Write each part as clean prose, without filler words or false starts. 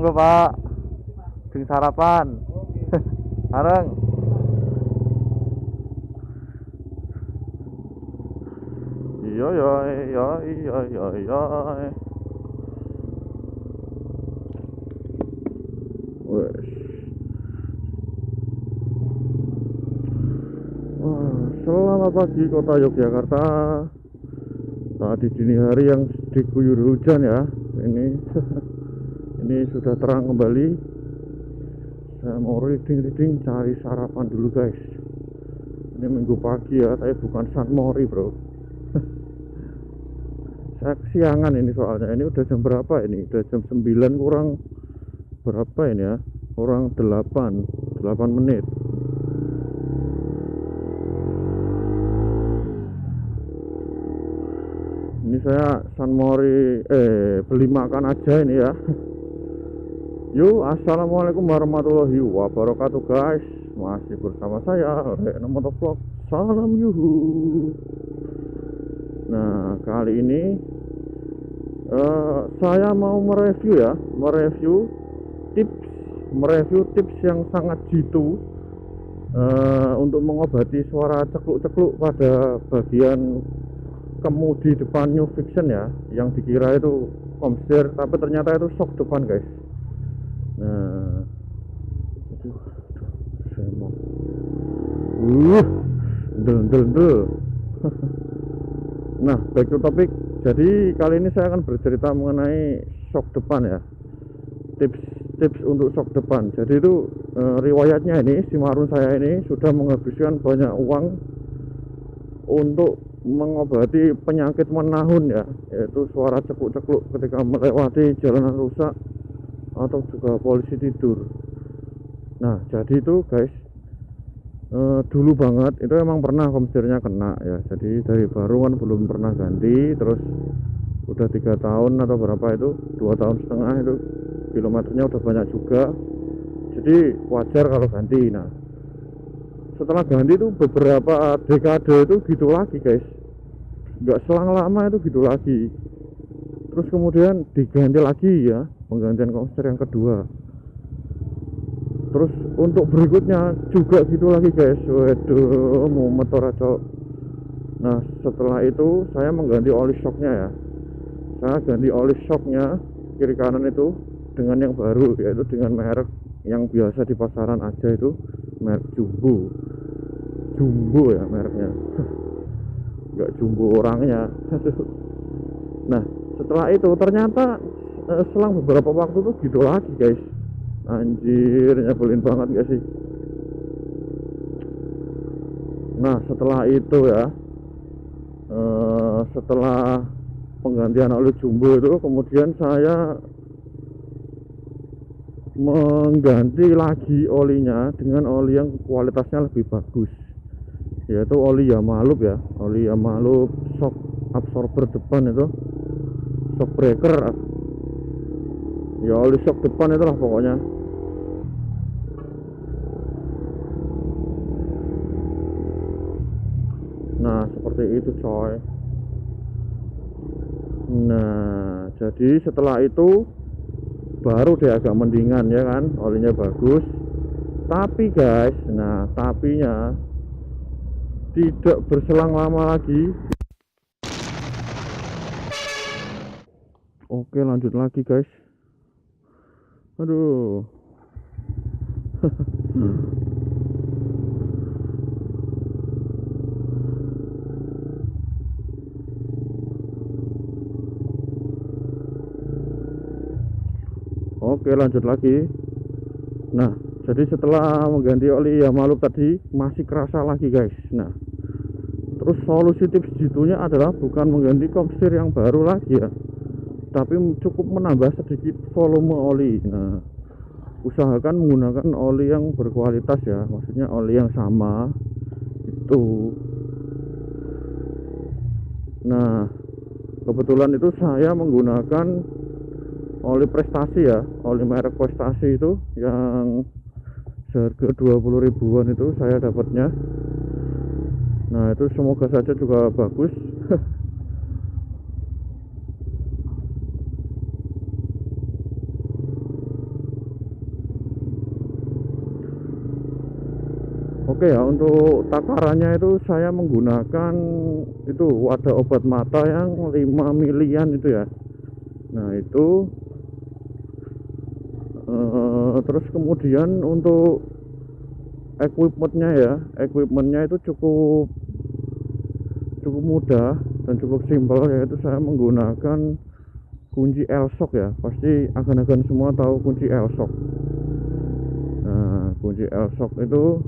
Monggo Pak, sing sarapan. Bareng. Iya ya iya iya iya iya. Wes. Wah, selamat pagi kota Yogyakarta. Tadi dini hari yang diguyur hujan ya. Ini sudah terang kembali. Saya mau reading cari sarapan dulu guys. Ini minggu pagi ya, tapi bukan San Mori bro. Saya kesiangan ini soalnya. Ini udah jam berapa ini? Udah jam 9 kurang berapa ini ya? Kurang 8 menit. Ini saya San Mori beli makan aja ini ya. Yuk, assalamualaikum warahmatullahi wabarakatuh guys. Masih bersama saya Reno Motovlog. Salam yuhu. Nah, kali ini saya mau mereview tips yang sangat jitu untuk mengobati suara cekluk-cekluk pada bagian kemudi depan New Fiction ya, yang dikira itu komstir tapi ternyata itu shock depan guys. Nah, saya mau nah, back to topic. Jadi kali ini saya akan bercerita mengenai shock depan ya, tips untuk shock depan. Jadi itu riwayatnya ini si marun saya ini sudah menghabiskan banyak uang untuk mengobati penyakit menahun ya, yaitu suara cekluk-cekluk ketika melewati jalanan rusak atau juga polisi tidur. Nah, jadi itu guys, dulu banget itu emang pernah komstirnya kena ya. Jadi dari baru kan belum pernah ganti, terus udah 3 tahun atau berapa itu, 2,5 tahun itu kilometernya udah banyak juga, jadi wajar kalau ganti. Nah, setelah ganti itu beberapa dekade itu gitu lagi guys, nggak selang lama itu gitu lagi. Terus kemudian diganti lagi ya, penggantian komstir yang kedua. Terus untuk berikutnya juga gitu lagi guys. Waduh, mau motor aja. Nah, setelah itu saya mengganti oli shocknya ya. Saya ganti oli shocknya kiri kanan itu dengan yang baru, yaitu dengan merek yang biasa di pasaran aja, itu merek Jumbo ya mereknya. Nggak Jumbo orangnya. Nah, setelah itu ternyata selang beberapa waktu tuh gitu lagi guys. Anjir, nyebelin banget gak sih? Nah, setelah itu ya, setelah penggantian oli Jumbo itu, kemudian saya mengganti lagi olinya dengan oli yang kualitasnya lebih bagus, yaitu oli Yamalub ya, oli Yamalub shock absorber depan itu, shock breaker ya, oli shock depan itulah pokoknya. Nah, seperti itu coy. Nah, jadi setelah itu baru dia agak mendingan ya kan, olinya bagus. Tapi guys, nah tapinya tidak berselang lama lagi. Oke, lanjut lagi guys. Aduh. Oke, lanjut lagi. Nah, jadi setelah mengganti oli Yamalub tadi masih kerasa lagi guys. Nah, terus solusi tips jitunya adalah bukan mengganti komstir yang baru lagi ya, tapi cukup menambah sedikit volume oli. Nah, usahakan menggunakan oli yang berkualitas ya, maksudnya oli yang sama itu. Nah, kebetulan itu saya menggunakan oli prestasi ya, oli merek prestasi itu yang seharga 20 ribuan itu saya dapatnya. Nah, itu semoga saja juga bagus. Oke ya, untuk takarannya itu saya menggunakan itu wadah obat mata yang 5 milian itu ya. Nah itu terus kemudian untuk equipmentnya itu cukup cukup mudah dan cukup simpel, yaitu saya menggunakan kunci L-shock ya. Pasti agan-agan semua tahu kunci L-shock. Nah kunci L-shock itu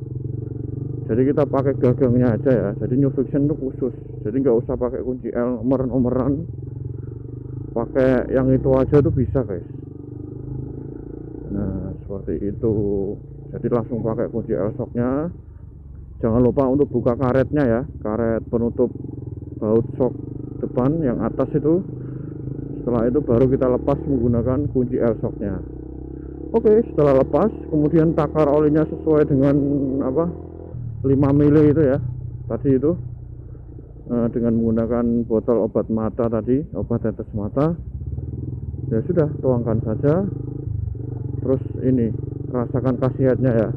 jadi kita pakai gagangnya aja ya. Jadi New Fiction itu khusus, jadi nggak usah pakai kunci L nomer-nomeran, pakai yang itu aja tuh bisa guys. Nah seperti itu, jadi langsung pakai kunci L-shocknya. Jangan lupa untuk buka karetnya ya, karet penutup baut shock depan yang atas itu. Setelah itu baru kita lepas menggunakan kunci L-shocknya. Oke, setelah lepas kemudian takar olinya sesuai dengan 5 mili itu ya tadi itu, dengan menggunakan botol obat mata tadi, obat tetes mata. Ya sudah, tuangkan saja. Terus ini rasakan khasiatnya ya.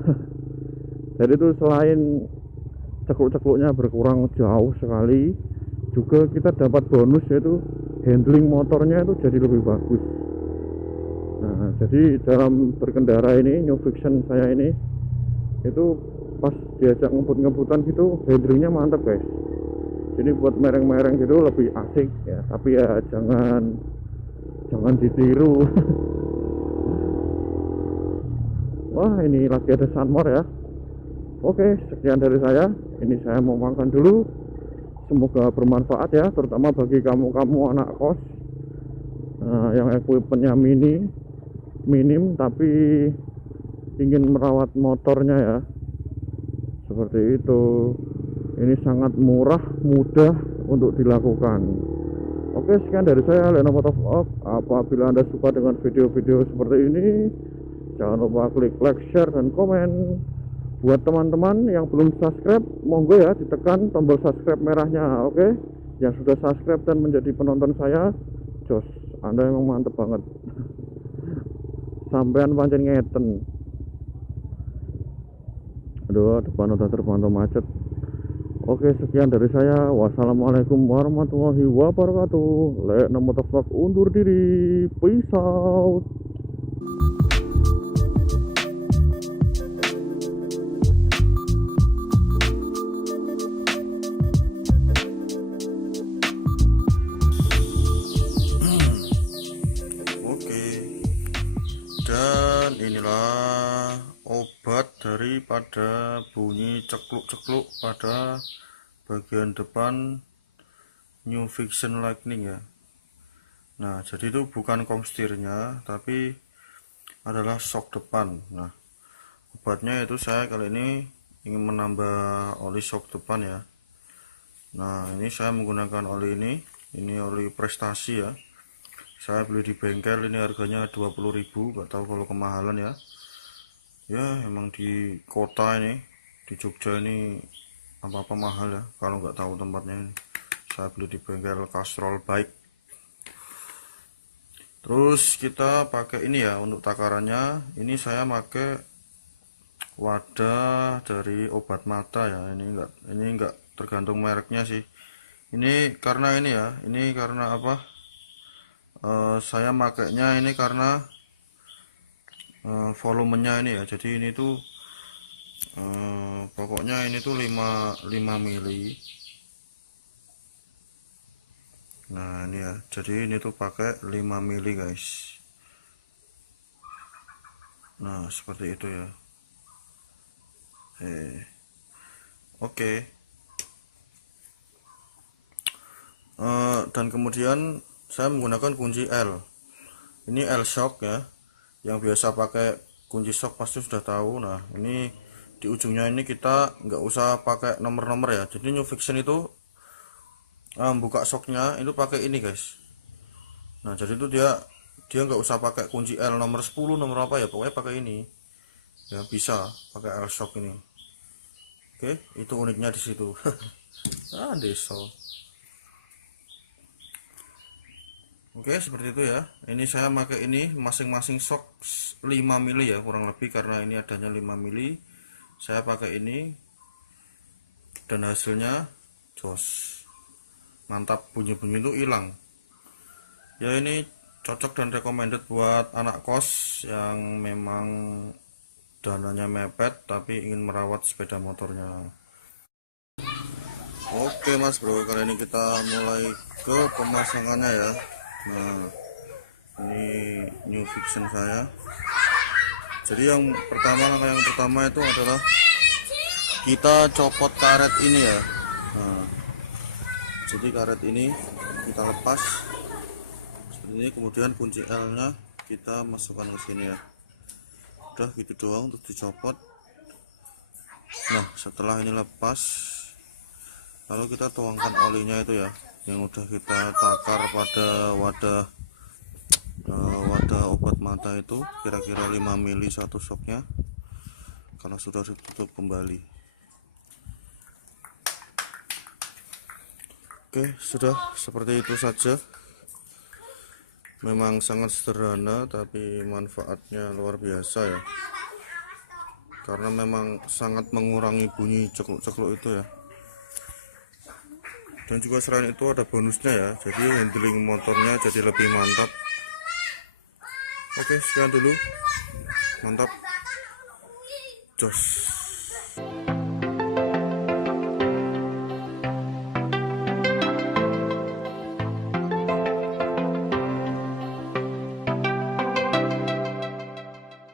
Jadi itu selain cekluk-cekluknya berkurang jauh sekali, juga kita dapat bonus, yaitu handling motornya itu jadi lebih bagus. Nah jadi dalam berkendara ini, New Fiction saya ini itu pas diajak ngebut-ngebutan gitu handlingnya mantap guys. Jadi buat mereng-mereng gitu lebih asik ya, tapi ya jangan ditiru. Wah ini lagi ada sunmore ya. Oke, sekian dari saya. Ini saya mau makan dulu. Semoga bermanfaat ya, terutama bagi kamu anak kos yang equipmentnya minim tapi ingin merawat motornya ya. Seperti itu. Ini sangat murah, mudah untuk dilakukan. Oke, sekian dari saya, Leno Motovlog. Apabila Anda suka dengan video-video seperti ini, jangan lupa klik like, share, dan komen. Buat teman-teman yang belum subscribe, monggo ya ditekan tombol subscribe merahnya. Oke, yang sudah subscribe dan menjadi penonton saya, jos, Anda emang mantep banget. Sampean pancen ngeten. Aduh, depan udah terpantau macet. Oke, sekian dari saya. Wassalamualaikum warahmatullahi wabarakatuh. Leno Motovlog undur diri. Peace out. Dan inilah obat daripada bunyi cekluk-cekluk pada bagian depan New Fiction Lightning ya. Nah jadi itu bukan komstirnya, tapi adalah shock depan. Nah obatnya itu saya kali ini ingin menambah oli shock depan ya. Nah ini saya menggunakan oli ini oli Prestasi ya. Saya beli di bengkel, ini harganya 20.000, nggak tahu kalau kemahalan ya. Ya emang di kota ini, di Jogja ini apa-apa mahal ya, kalau nggak tahu tempatnya ini. Saya beli di bengkel Castrol Bike. Terus kita pakai ini ya untuk takarannya. Ini saya pakai wadah dari obat mata ya. Ini enggak tergantung mereknya sih. Ini karena ini ya, ini karena apa? Saya makainya ini karena volumenya ini ya. Jadi ini tuh pokoknya ini tuh 5 mili. Nah ini ya, jadi ini tuh pakai 5 mili guys. Nah seperti itu ya. Oke. Dan kemudian saya menggunakan kunci L. Ini L-shock ya. Yang biasa pakai kunci shock pasti sudah tahu. Nah ini di ujungnya ini kita nggak usah pakai nomor-nomor ya. Jadi New Fiction itu buka shocknya itu pakai ini guys. Nah jadi itu dia nggak usah pakai kunci L nomor 10 nomor apa ya, pokoknya pakai ini ya, bisa pakai L-shock ini. Oke, itu uniknya di situ. Deso. Oke, seperti itu ya. Ini saya pakai ini masing-masing shock 5 mili ya kurang lebih, karena ini adanya 5 mili. Saya pakai ini dan hasilnya jos, mantap, bunyi-bunyi itu hilang ya. Ini cocok dan recommended buat anak kos yang memang dananya mepet tapi ingin merawat sepeda motornya. Oke mas bro, kali ini kita mulai ke pemasangannya ya. Nah, ini new fiction saya. Jadi yang pertama itu adalah kita copot karet ini ya. Nah, jadi karet ini kita lepas seperti ini, kemudian kunci L nya kita masukkan ke sini ya. Udah gitu doang untuk dicopot. Nah, setelah ini lepas, lalu kita tuangkan olinya itu ya, yang udah kita takar pada wadah obat mata itu, kira-kira 5 mili satu soknya, karena sudah ditutup kembali. Oke, sudah seperti itu saja. Memang sangat sederhana tapi manfaatnya luar biasa ya, karena memang sangat mengurangi bunyi cekluk-cekluk itu ya. Dan juga selain itu ada bonusnya ya, jadi handling motornya jadi lebih mantap. Oke, sekian dulu, mantap, jos.